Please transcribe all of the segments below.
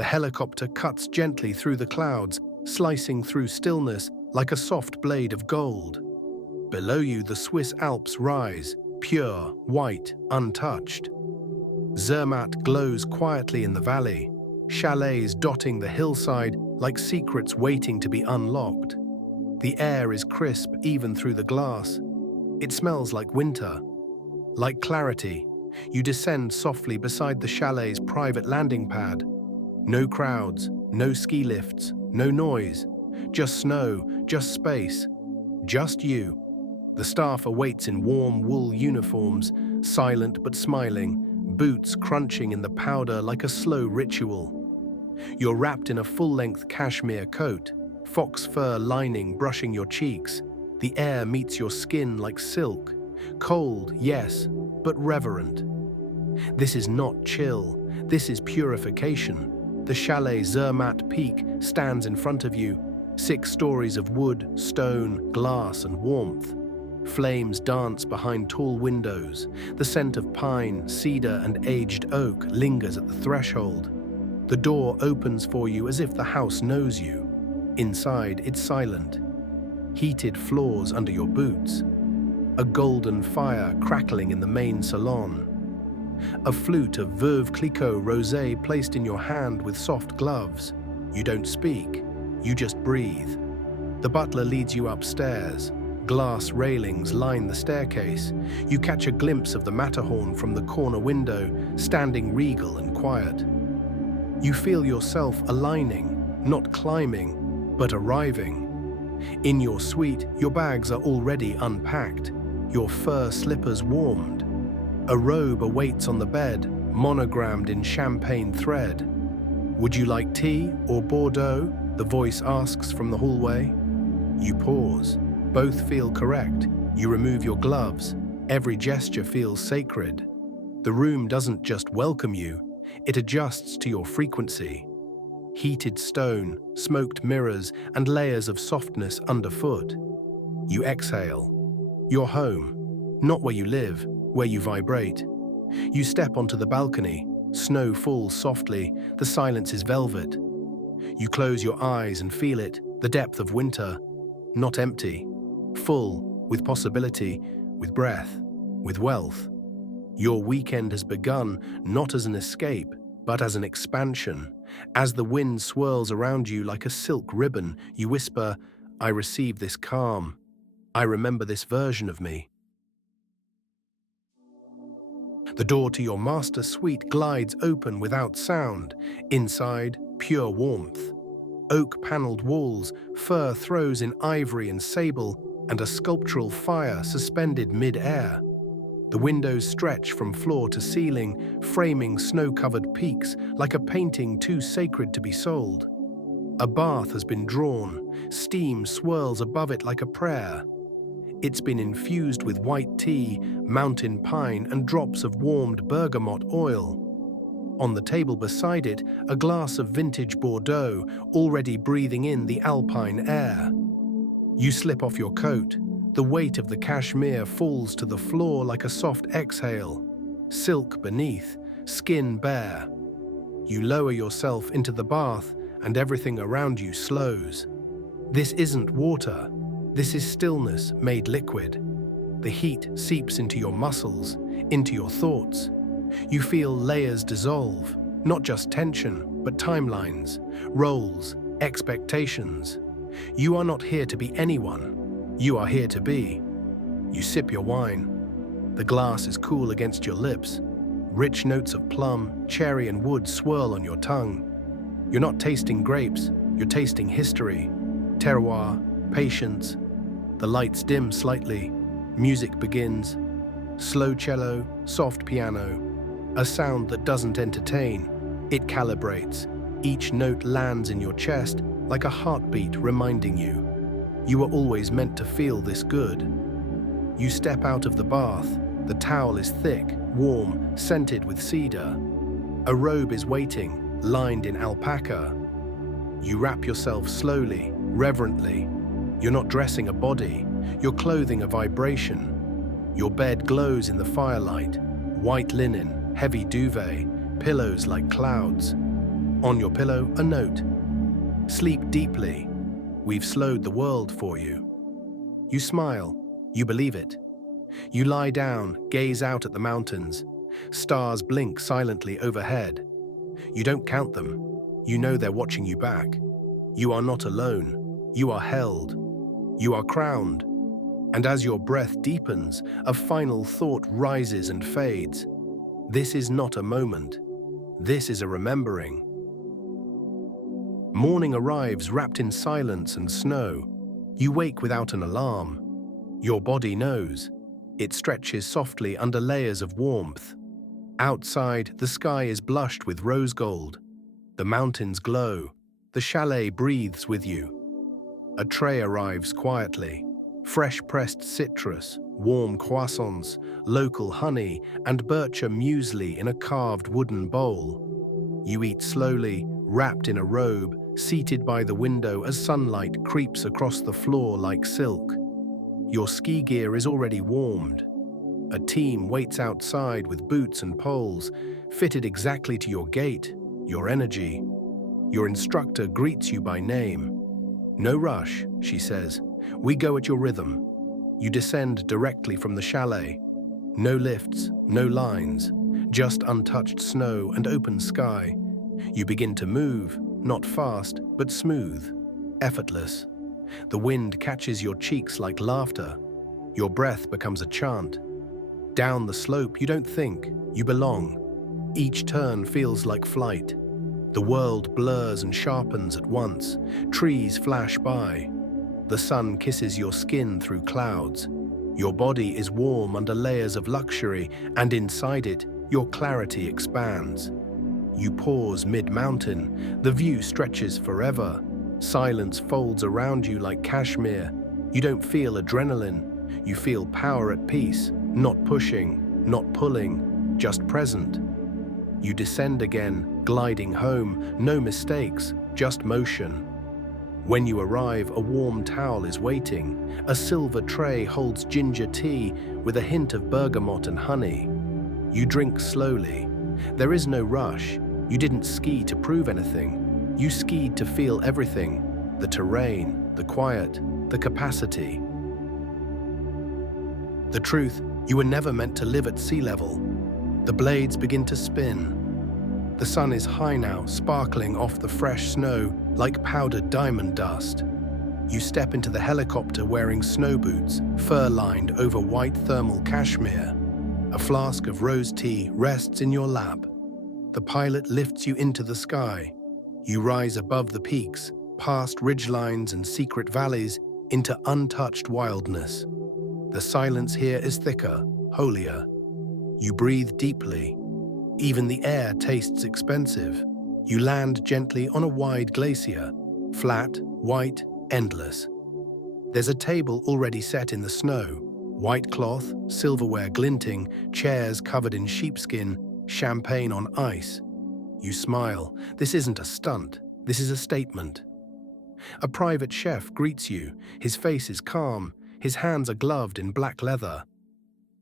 The helicopter cuts gently through the clouds, slicing through stillness like a soft blade of gold. Below you, the Swiss Alps rise, pure, white, untouched. Zermatt glows quietly in the valley, chalets dotting the hillside like secrets waiting to be unlocked. The air is crisp even through the glass. It smells like winter. Like clarity, you descend softly beside the chalet's private landing pad. No crowds, no ski lifts, no noise. Just snow, just space, just you. The staff awaits in warm wool uniforms, silent but smiling, boots crunching in the powder like a slow ritual. You're wrapped in a full-length cashmere coat, fox fur lining brushing your cheeks. The air meets your skin like silk. Cold, yes, but reverent. This is not chill. This is purification. The Chalet Zermatt Peak stands in front of you, 6 stories of wood, stone, glass, and warmth. Flames dance behind tall windows. The scent of pine, cedar, and aged oak lingers at the threshold. The door opens for you as if the house knows you. Inside, it's silent. Heated floors under your boots. A golden fire crackling in the main salon. A flute of Veuve Clicquot rosé placed in your hand with soft gloves. You don't speak, you just breathe. The butler leads you upstairs. Glass railings line the staircase. You catch a glimpse of the Matterhorn from the corner window, standing regal and quiet. You feel yourself aligning, not climbing, but arriving. In your suite, your bags are already unpacked, your fur slippers warmed. A robe awaits on the bed, monogrammed in champagne thread. Would you like tea or Bordeaux? The voice asks from the hallway. You pause. Both feel correct. You remove your gloves. Every gesture feels sacred. The room doesn't just welcome you, it adjusts to your frequency. Heated stone, smoked mirrors, and layers of softness underfoot. You exhale. You're home, not where you live, where you vibrate. You step onto the balcony. Snow falls softly. The silence is velvet. You close your eyes and feel it, the depth of winter. Not empty. Full, with possibility, with breath, with wealth. Your weekend has begun not as an escape, but as an expansion. As the wind swirls around you like a silk ribbon, you whisper, I receive this calm. I remember this version of me. The door to your master suite glides open without sound. Inside, pure warmth. Oak-paneled walls, fur throws in ivory and sable, and a sculptural fire suspended mid-air. The windows stretch from floor to ceiling, framing snow-covered peaks like a painting too sacred to be sold. A bath has been drawn. Steam swirls above it like a prayer. It's been infused with white tea, mountain pine, and drops of warmed bergamot oil. On the table beside it, a glass of vintage Bordeaux, already breathing in the alpine air. You slip off your coat. The weight of the cashmere falls to the floor like a soft exhale. Silk beneath, skin bare. You lower yourself into the bath, and everything around you slows. This isn't water. This is stillness made liquid. The heat seeps into your muscles, into your thoughts. You feel layers dissolve, not just tension, but timelines, roles, expectations. You are not here to be anyone. You are here to be. You sip your wine. The glass is cool against your lips. Rich notes of plum, cherry, and wood swirl on your tongue. You're not tasting grapes, you're tasting history, terroir, patience. The lights dim slightly. Music begins. Slow cello, soft piano. A sound that doesn't entertain. It calibrates. Each note lands in your chest like a heartbeat reminding you. You were always meant to feel this good. You step out of the bath. The towel is thick, warm, scented with cedar. A robe is waiting, lined in alpaca. You wrap yourself slowly, reverently. You're not dressing a body, you're clothing a vibration. Your bed glows in the firelight, white linen, heavy duvet, pillows like clouds. On your pillow, a note. Sleep deeply. We've slowed the world for you. You smile. You believe it. You lie down, gaze out at the mountains. Stars blink silently overhead. You don't count them. You know they're watching you back. You are not alone. You are held. You are crowned. And as your breath deepens, a final thought rises and fades. This is not a moment. This is a remembering. Morning arrives wrapped in silence and snow. You wake without an alarm. Your body knows. It stretches softly under layers of warmth. Outside, the sky is blushed with rose gold. The mountains glow. The chalet breathes with you. A tray arrives quietly. Fresh pressed citrus, warm croissants, local honey, and bircher muesli in a carved wooden bowl. You eat slowly, wrapped in a robe, seated by the window as sunlight creeps across the floor like silk. Your ski gear is already warmed. A team waits outside with boots and poles, fitted exactly to your gait, your energy. Your instructor greets you by name. No rush, she says. We go at your rhythm. You descend directly from the chalet. No lifts, no lines, just untouched snow and open sky. You begin to move, not fast, but smooth, effortless. The wind catches your cheeks like laughter. Your breath becomes a chant. Down the slope, you don't think, you belong. Each turn feels like flight. The world blurs and sharpens at once. Trees flash by. The sun kisses your skin through clouds. Your body is warm under layers of luxury, and inside it, your clarity expands. You pause mid-mountain. The view stretches forever. Silence folds around you like cashmere. You don't feel adrenaline. You feel power at peace, not pushing, not pulling, just present. You descend again, gliding home, no mistakes, just motion. When you arrive, a warm towel is waiting. A silver tray holds ginger tea with a hint of bergamot and honey. You drink slowly. There is no rush. You didn't ski to prove anything. You skied to feel everything. The terrain, the quiet, the capacity. The truth, you were never meant to live at sea level. The blades begin to spin. The sun is high now, sparkling off the fresh snow like powdered diamond dust. You step into the helicopter wearing snow boots, fur-lined over white thermal cashmere. A flask of rose tea rests in your lap. The pilot lifts you into the sky. You rise above the peaks, past ridgelines and secret valleys, into untouched wildness. The silence here is thicker, holier. You breathe deeply. Even the air tastes expensive. You land gently on a wide glacier, flat, white, endless. There's a table already set in the snow, white cloth, silverware glinting, chairs covered in sheepskin, champagne on ice. You smile. This isn't a stunt. This is a statement. A private chef greets you. His face is calm. His hands are gloved in black leather.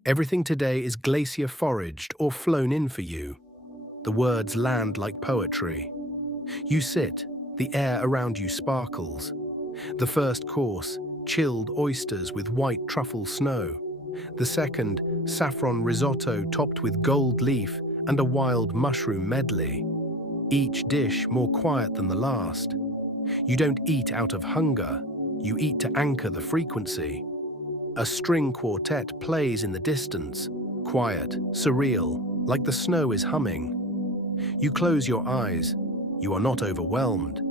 Everything today is glacier foraged or flown in for you. The words land like poetry. You sit. The air around you sparkles. The first course, chilled oysters with white truffle snow. The second, saffron risotto topped with gold leaf and a wild mushroom medley. Each dish more quiet than the last. You don't eat out of hunger. You eat to anchor the frequency. A string quartet plays in the distance, quiet, surreal, like the snow is humming. You close your eyes. You are not overwhelmed.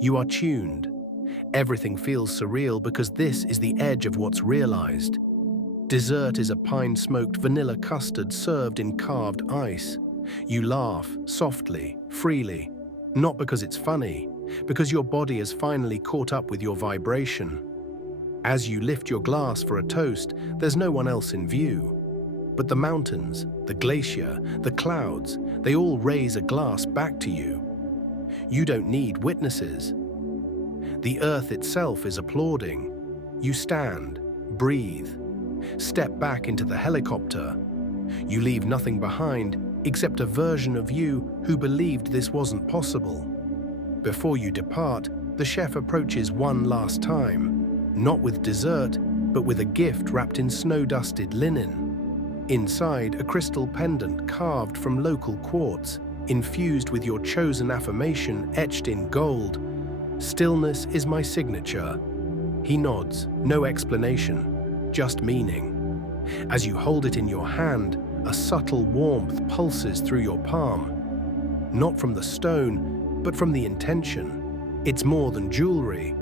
You are tuned. Everything feels surreal because this is the edge of what's realized. Dessert is a pine-smoked vanilla custard served in carved ice. You laugh, softly, freely, not because it's funny, because your body has finally caught up with your vibration. As you lift your glass for a toast, there's no one else in view. But the mountains, the glacier, the clouds, they all raise a glass back to you. You don't need witnesses. The earth itself is applauding. You stand, breathe, step back into the helicopter. You leave nothing behind, except a version of you who believed this wasn't possible. Before you depart, the chef approaches one last time, not with dessert, but with a gift wrapped in snow-dusted linen. Inside, a crystal pendant carved from local quartz, infused with your chosen affirmation etched in gold. "Stillness is my signature." He nods, no explanation, just meaning. As you hold it in your hand, a subtle warmth pulses through your palm. Not from the stone, but from the intention. It's more than jewelry.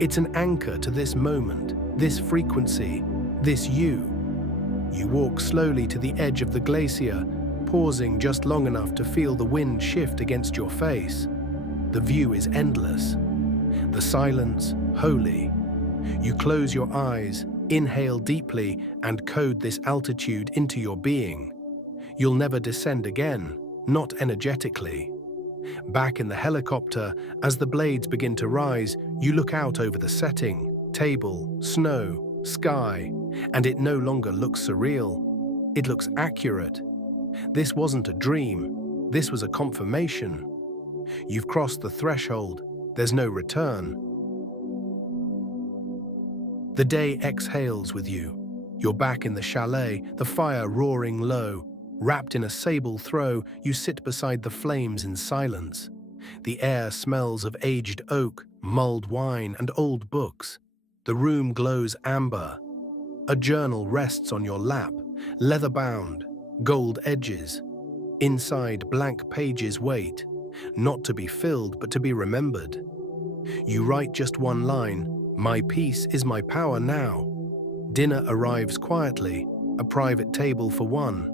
It's an anchor to this moment, this frequency, this you. You walk slowly to the edge of the glacier, pausing just long enough to feel the wind shift against your face. The view is endless. The silence, holy. You close your eyes, inhale deeply, and code this altitude into your being. You'll never descend again, not energetically. Back in the helicopter, as the blades begin to rise, you look out over the setting, table, snow, sky, and it no longer looks surreal. It looks accurate. This wasn't a dream. This was a confirmation. You've crossed the threshold. There's no return. The day exhales with you. You're back in the chalet, the fire roaring low. Wrapped in a sable throw, you sit beside the flames in silence. The air smells of aged oak, mulled wine, and old books. The room glows amber. A journal rests on your lap, leather-bound, gold edges. Inside, blank pages wait, not to be filled but to be remembered. You write just one line, "My peace is my power now." Dinner arrives quietly, a private table for one.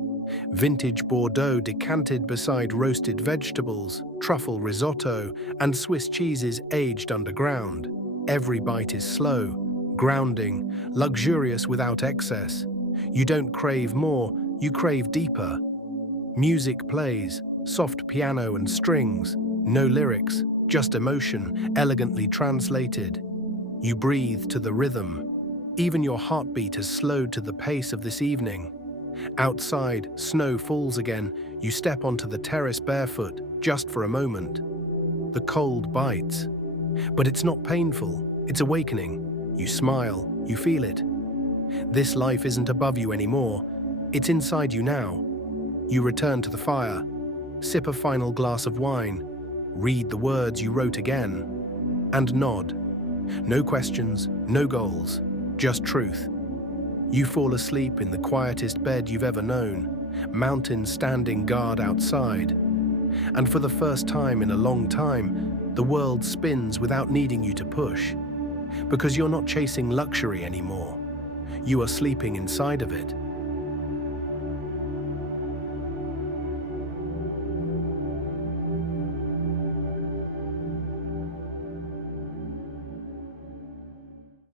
Vintage Bordeaux decanted beside roasted vegetables, truffle risotto, and Swiss cheeses aged underground. Every bite is slow, grounding, luxurious without excess. You don't crave more, you crave deeper. Music plays, soft piano and strings, no lyrics, just emotion, elegantly translated. You breathe to the rhythm. Even your heartbeat has slowed to the pace of this evening. Outside, snow falls again. You step onto the terrace barefoot, just for a moment. The cold bites. But it's not painful, it's awakening. You smile, you feel it. This life isn't above you anymore, it's inside you now. You return to the fire, sip a final glass of wine, read the words you wrote again, and nod. No questions, no goals, just truth. You fall asleep in the quietest bed you've ever known, mountains standing guard outside. And for the first time in a long time, the world spins without needing you to push. Because you're not chasing luxury anymore. You are sleeping inside of it.